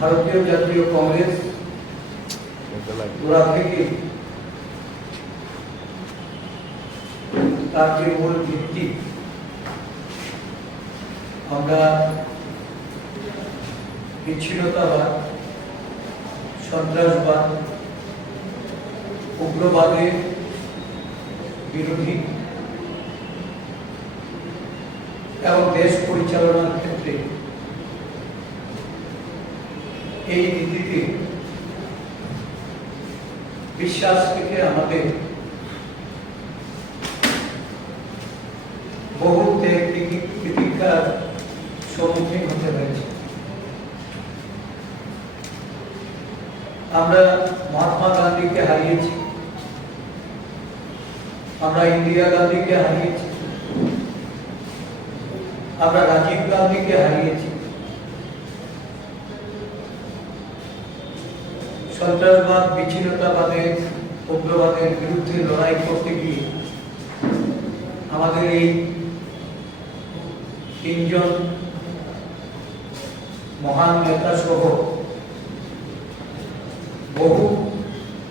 ভারতীয় জাতীয় কংগ্রেস থেকে তার যে মূল ভিত্তি, আমরা বিচ্ছিন্নতাবাদ, সন্ত্রাসবাদ উগ্রবাদের বিরোধী এবং দেশ পরিচালনার ক্ষেত্রে এই নীতিতে বিশ্বাস থেকে আমাদের বহু ত্যাগ তিতি- তিতিক্ষার সম্মুখীন হতে হয়েছে আমরা মহাত্মা গান্ধীকে হারিয়েছি আমরা ইন্দিরা গান্ধীকে হারিয়েছি আমরা রাজীব গান্ধীকে হারিয়েছি সন্ত্রাসবাদ বিচ্ছিন্নতাবাদের উগ্রবাদের বিরুদ্ধে লড়াই করতে গিয়ে আমাদের এই তিনজন মহান নেতা সহ বহু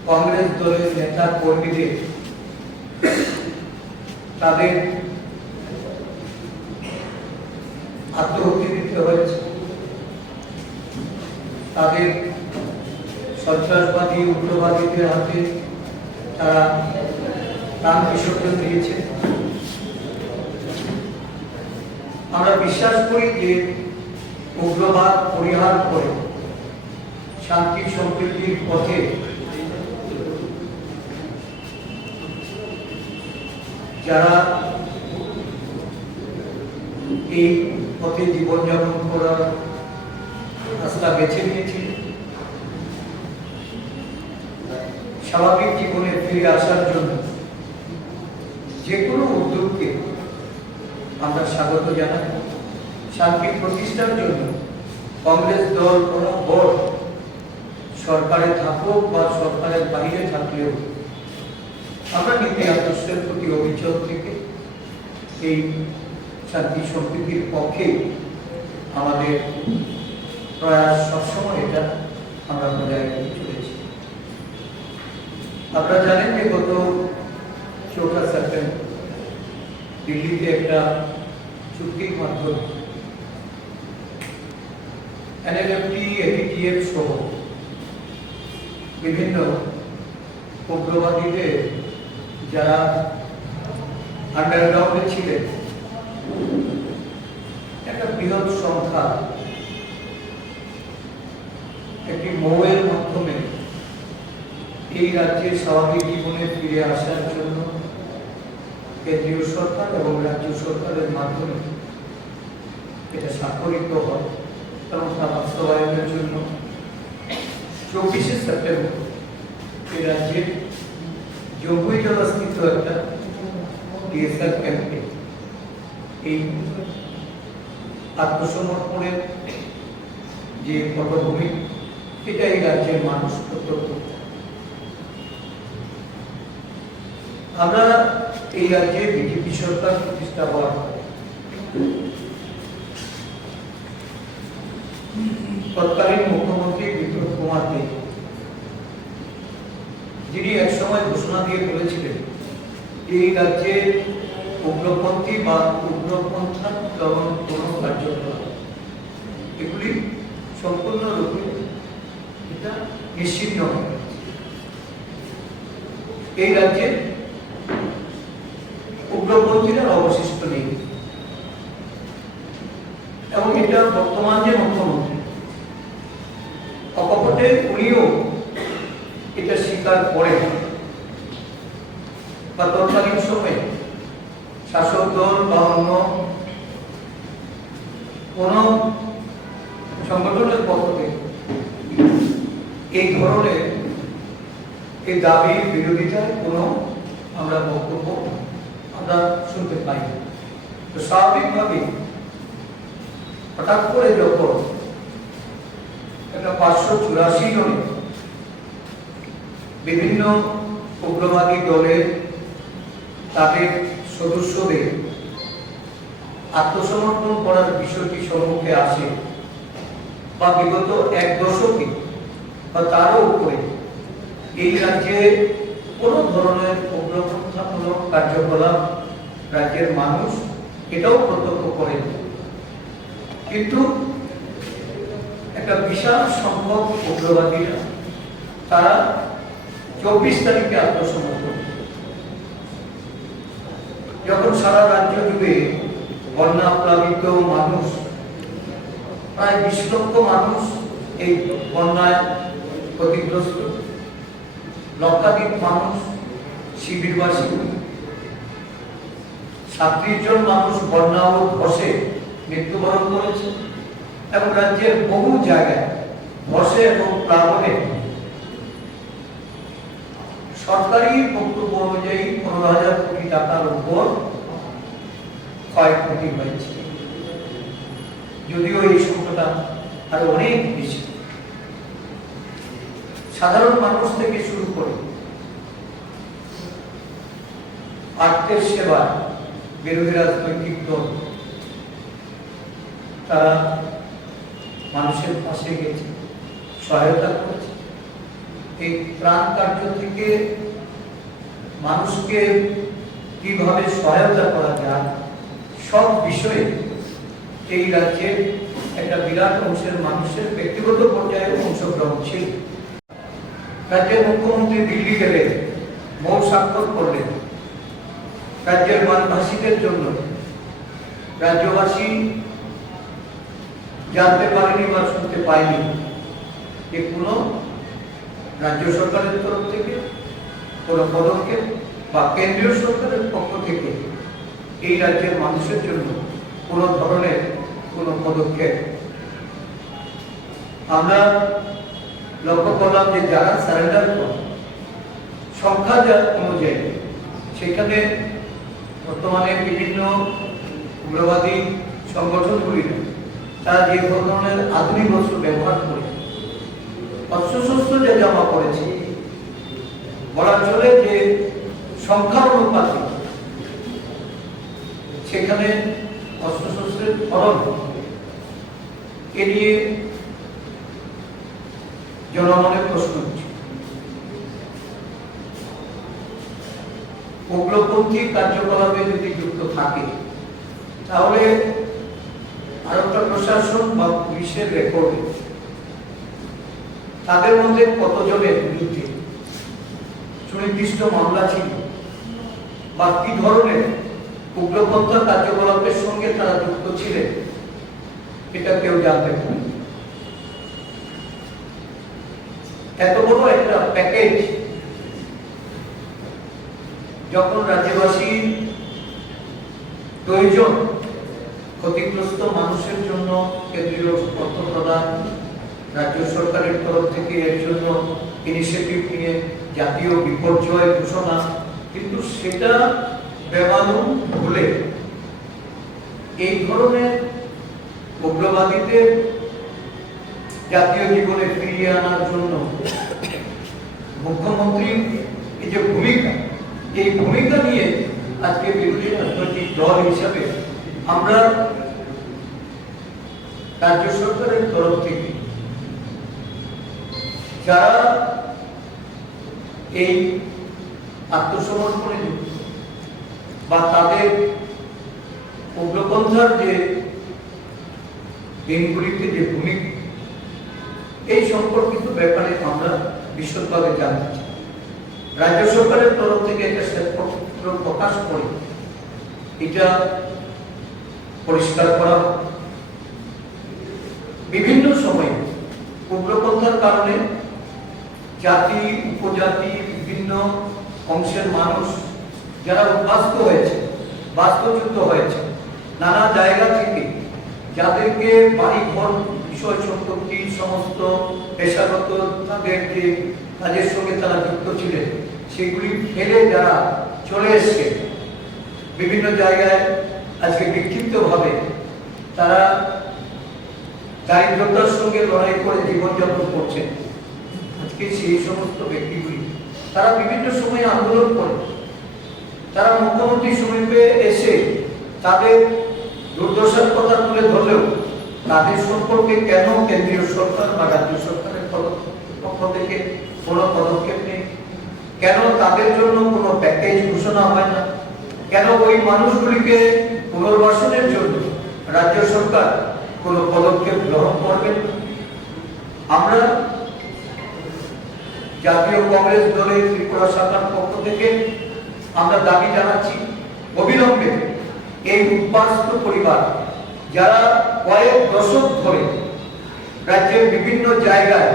কংগ্রেস দলের নেতা কর্মীদের তাদের আত্মহত্যা দিতে হয়েছে। তাদের সন্ত্রাসবাদী উগ্রবাদীদের হাতে তারা প্রাণ বিসর্জন দিয়েছে। আমরা বিশ্বাস করি যে উগ্রবাদ পরিহার করে শান্তি সম্প্রীতির পথে যারা এই পথে জীবনযাপন করার রাস্তা বেছে নিয়েছে স্বাভাবিক জীবনে ফিরে আসার জন্য যে কোনো উদ্যোগকে আমরা স্বাগত জানাই। শান্তি প্রতিষ্ঠার জন্য কংগ্রেস দল, কোনো ভোট সরকারে থাকুক বা সরকারের বাইরে থাকলেও আমরা নীতি আদর্শের প্রতি অভিযোগ থেকে এই শান্তি সম্প্রীতির পক্ষে আমাদের প্রয়াস সবসময় এটা আমরা বজায় রেখে চলেছি আপনারা জানেন যে গত চৌঠা সেপ্টেম্বর দিল্লিতে একটা চুক্তির মাধ্যমে এনএলএফটি এটিটিএফ সহ বিভিন্ন উগ্রবাদীদের যারা আন্ডারগ্রাউন্ডে ছিলেন, একটা বৃহৎ সংখ্যা একটি মৌয়ের মাধ্যমে এই রাজ্যের স্বাভাবিক জীবনে ফিরে আসার জন্য কেন্দ্রীয় সরকার এবং রাজ্য সরকারের মাধ্যমে এটা স্বাক্ষরিত হয় এবং তা বাস্তবায়নের জন্য চব্বিশে সেপ্টেম্বর এই রাজ্যের জম্মুই জলাস্থিত একটা ডিএসআর ক্যাম্পে এই আত্মসমর্পণের যে পটভূমি, এটা এই রাজ্যের মানুষ প্রত্যক্ষ করে। আমরা এই রাজ্যে বিজেপি সরকার প্রতিষ্ঠা হওয়ার তৎকালীন মুখ্যমন্ত্রী বিপ্লব কুমার দেব যিনি একসময় ঘোষণা দিয়ে বলেছিলেন এই রাজ্যে উগ্রপন্থী বা উগ্রপন্থা দমন কোনো কার্যকলাপ এগুলি সম্পূর্ণরূপে এটা হয়ে এই রাজ্যে উগ্রপন্থীরা অবশিষ্ট নেই। এবং এটা বর্তমান যে মুখ্যমন্ত্রী, অকপটে উনিও এটা স্বীকার করেন। বা তৎকালীন সময়ে শাসক দল বা অন্য কোন সংগঠনের পক্ষে এই ধরনের এই দাবির বিরোধিতায় কোনো আমরা বক্তব্য আমরা শুনতে পাই। তো স্বাভাবিকভাবেই হঠাৎ করে যখন একটা পাঁচশো চুরাশি জনে বিভিন্ন উগ্রবাদী দলের তাদের সদস্যদের আত্মসমর্পণ করার বিষয়টি সম্মুখে আসে বা বিগত এক দশকে বা তারও উপরে এই রাজ্যে কোনো ধরনের উগ্রপন্থামূলক কার্যকলাপ রাজ্যের মানুষ এটাও প্রত্যক্ষ করে কিন্তু একটা বিশাল সংখ্যক উগ্রবাদীরা, তারা চব্বিশ তারিখে আত্মসমর্পণ। যখন সারা রাজ্য জুড়ে বন্যা প্লাবিত মানুষ, প্রায় বিশ লক্ষ মানুষ এই বন্যায় ক্ষতিগ্রস্ত। লক্ষাধিক মানুষ শিবিরবাসী সাতত্রিশ জন মানুষ বন্যা ও ধসে মৃত্যুবরণ করেছে এবং রাজ্যের বহু জায়গায় ধসে এবং প্লাবনে সরকারি বক্তব্য অনুযায়ী পনেরো হাজার কোটি টাকার উপর ক্ষয়ক্ষতি হয়েছে। যদিও এই সংখ্যাটা আরও অনেক বেশি। সাধারণ মানুষ থেকে শুরু করে আর্থের সেবা বিরোধী রাজনৈতিক দল, তারা মানুষের পাশে গেছে, সহায়তা করেছে। এই ত্রাণ কার্য থেকে মানুষকে কীভাবে সহায়তা করা যায়, সব বিষয়ে এই রাজ্যের একটা বিরাট অংশের মানুষের ব্যক্তিগত পর্যায়ে অংশগ্রহণ ছিল। রাজ্যের মুখ্যমন্ত্রী দিল্লি গেলেন মৌ স্বাক্ষর করলেন। রাজ্যের বানভাসীদের জন্য রাজ্যবাসী জানতে পারেনি বা শুনতে পায়নি যে কোনো রাজ্য সরকারের তরফ থেকে, কোনো পদক্ষেপ বা কেন্দ্রীয় সরকারের পক্ষ থেকে এই রাজ্যের মানুষের জন্য কোনো ধরনের কোনো পদক্ষেপ। আমরা লক্ষ্য করলাম যে যারা সারেন্ডার করে, সংখ্যা যা অনুযায়ী, সেখানে বর্তমানে বিভিন্ন উগ্রবাদী সংগঠনগুলি তারা যে ধরনের আধুনিক অস্ত্র ব্যবহার করে অস্ত্রশস্ত্র যে জমা করেছে, বলা চলে যে সংখ্যা অনুপাতে সেখানে অস্ত্রশস্ত্রের ধরন এ নিয়ে জনমনে প্রশ্ন। উগ্রপন্থী কার্যকলাপে যদি যুক্ত থাকে, তাহলে ভারতের প্রশাসন বা পুলিশের রেকর্ডে তাদের মধ্যে কতজনের বিরুদ্ধে সুনির্দিষ্ট মামলা ছিল। বা কি ধরনের উগ্রপন্থা কার্যকলাপের সঙ্গে তারা যুক্ত ছিলেন, এটা কেউ জানতে পারে এত বড় একটা প্যাকেজ যখন রাজ্যবাসী প্রয়োজন ক্ষতিগ্রস্ত মানুষের জন্য কেন্দ্রীয় অর্থ প্রদান রাজ্য সরকারের তরফ থেকে এর জন্য ইনিশিয়েটিভ নিয়ে জাতীয় বিপর্যয় ঘোষণা, কিন্তু সেটা বেমালুম ভুলে এই ধরনের উগ্রবাদীদের জাতীয় জীবনে ফিরিয়ে আনার জন্য মুখ্যমন্ত্রীর এই যে ভূমিকা এই ভূমিকা নিয়ে আজকে বিরোধী রাজনৈতিক দল হিসাবে আমরা রাজ্য সরকারের তরফ থেকে যারা এই আত্মসমর্পণে যুক্ত বা তাদের উগ্রপন্থার যে দিনগুলিতে যে ভূমিকা এই সম্পর্কিত ব্যাপারে আমরা বিশদভাবে জানতে রাজ্য সরকারের তরফ থেকে একটা শ্বেতপত্র প্রকাশ করে এটা পরিষ্কার করা। বিভিন্ন সময়ে উগ্রপন্থার কারণে জাতি, উপজাতি, বিভিন্ন অংশের মানুষ যারা উদ্বাস্ত হয়েছে, বাস্তুচ্যুত হয়েছে, নানা জায়গা থেকে যাদেরকে বাড়ি ঘর সমস্ত পেশাগত তাদের যে কাজের সঙ্গে তারা যুক্ত ছিলেন। সেগুলি ফেলে যারা চলে এসছে, বিভিন্ন জায়গায় আজকে বিক্ষিপ্তভাবে তারা দারিদ্রতার সঙ্গে লড়াই করে জীবনযাপন করছেন। আজকে সেই সমস্ত ব্যক্তিগুলি, তারা বিভিন্ন সময়ে আন্দোলন করে। তারা মুখ্যমন্ত্রী সমীপে এসে তাদের দুর্দশার কথা তুলে ধরলেও তাদের সম্পর্কে কেন কেন্দ্রীয় সরকার বা রাজ্য সরকারের পক্ষ থেকে কোনো পদক্ষেপ নেই? কেন তাদের জন্য কোনো প্যাকেজ ঘোষণা হয় না? কেন ওই মানুষগুলিকে পুনর্বাসনের জন্য রাজ্য সরকার কোনো পদক্ষেপ গ্রহণ করবেন আমরা জাতীয় কংগ্রেস দলের ত্রিপুরা শাখার পক্ষ থেকে আমরা দাবি জানাচ্ছি, অবিলম্বে এই উদ্বাস্ত পরিবার যারা কয়েক দশক ধরে রাজ্যের বিভিন্ন জায়গায়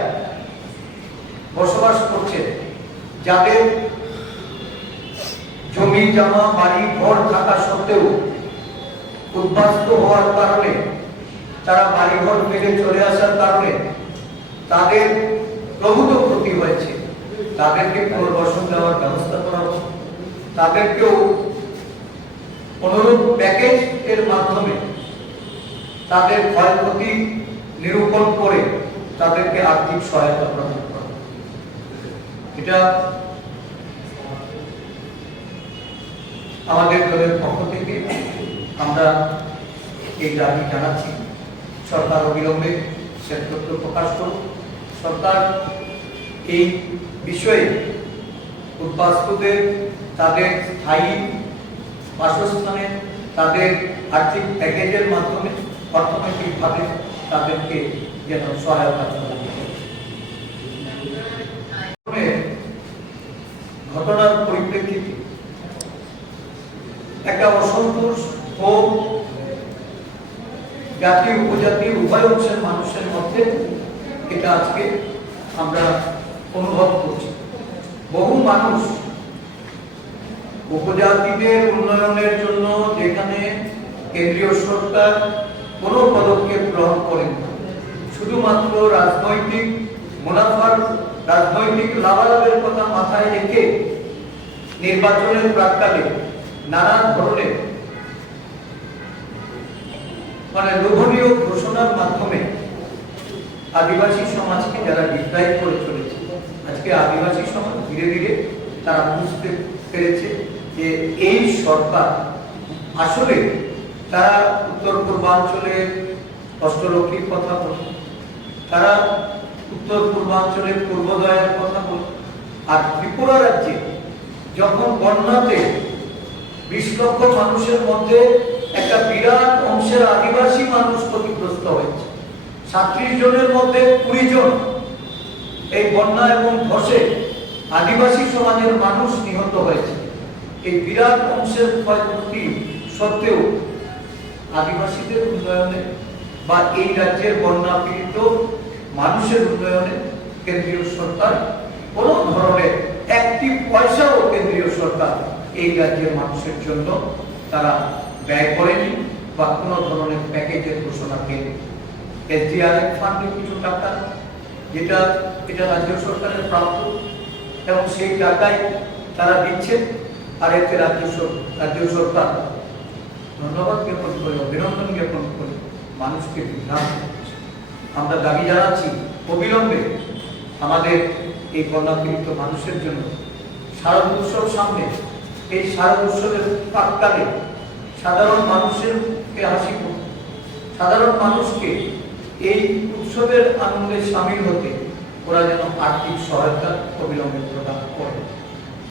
বসবাস করছে যাদের জমি, জমা, বাড়ি, ঘর থাকা সত্ত্বেও উদ্বাস্ত হওয়ার কারণে, তারা বাড়িঘর ফেলে চলে আসার কারণে তাদের প্রভূত ক্ষতি হয়েছে। তাদেরকে পুনর্বাসন দেওয়ার ব্যবস্থা করা তাদেরকেও অনুরূপ প্যাকেজ এর মাধ্যমে তাদের ক্ষয়ক্ষতি নিরূপণ করে তাদেরকে আর্থিক সহায়তা প্রদান করা। এটা আমাদের দলের পক্ষ থেকে আমরা এই দাবি জানাচ্ছি। সরকার অবিলম্বে শ্বেতপত্র প্রকাশ করুক। সরকার এই বিষয়ে উদ্বাস্তুদের, তাদের স্থায়ী বাসস্থানে তাদের আর্থিক প্যাকেজের মাধ্যমে অর্থনৈতিকভাবে তাদেরকে যেন সহায়তা প্রদান করে। ঘটনার পরিপ্রেক্ষিতে একটা অসন্তোষ, ক্ষোভ জাতি উপজাতি, উভয় অংশের মানুষের মধ্যে এটা আজকে আমরা অনুভব করছি বহু মানুষ উপজাতিদের উন্নয়নের জন্য যেখানে কেন্দ্রীয় সরকার কোনো পদক্ষেপ গ্রহণ করেন। শুধুমাত্র রাজনৈতিক মুনাফার, রাজনৈতিক লাভালাভের কথা মাথায় রেখে নির্বাচনের প্রাক্কালে নানা ধরনের মানে লোভনীয় ঘোষণার মাধ্যমে আদিবাসী সমাজকে যারা ডিপ্রাইভ করে চলেছে, আজকে আদিবাসী সমাজ ধীরে ধীরে তারা বুঝতে পেরেছে যে এই সরকার আসলে তারা উত্তর পূর্বাঞ্চলের অষ্টলক্ষীর কথা বলে, তারা উত্তর পূর্বাঞ্চলের পূর্বোদয়ের কথা বলে। আর ত্রিপুরা রাজ্যে যখন বন্যাতে বিশ লক্ষ মানুষের মধ্যে একটা বিরাট অংশের আদিবাসী মানুষ ক্ষতিগ্রস্ত হয়েছে সাত্রিশ জনের মধ্যে কুড়ি জন এই বন্যা এবং ধসে আদিবাসী সমাজের মানুষ নিহত হয়েছে। এই বিরাট অংশের ক্ষয়ক্ষতি সত্ত্বেও আদিবাসীদের উন্নয়নে বা এই রাজ্যের বন্যা পীড়িত মানুষের উন্নয়নে কেন্দ্রীয় সরকার কোনো ধরনের একটি পয়সাও কেন্দ্রীয় সরকার এই রাজ্যের মানুষের জন্য তারা ব্যয় করেনি বা কোনো ধরনের প্যাকেজের ঘোষণা দেয়নি। এসডিআরএফ ফান্ডে কিছু টাকা যেটা, এটা রাজ্য সরকারের প্রাপ্ত এবং সেই টাকায় তারা দিচ্ছে আর এতে রাজ্য রাজ্য সরকার ধন্যবাদ জ্ঞাপন করে, অভিনন্দন জ্ঞাপন করে, মানুষকে বিভ্রান্ত আমরা দাবি জানাচ্ছি, অবিলম্বে আমাদের এই বন্যাপীড়িত মানুষের জন্য শারদ উৎসব সামনে, এই শারদ উৎসবের প্রাককালে সাধারণ মানুষেরকে হাসি সাধারণ মানুষকে এই উৎসবের আনন্দে সামিল হতে ওরা যেন আর্থিক সহায়তা অবিলম্বে প্রদান করে।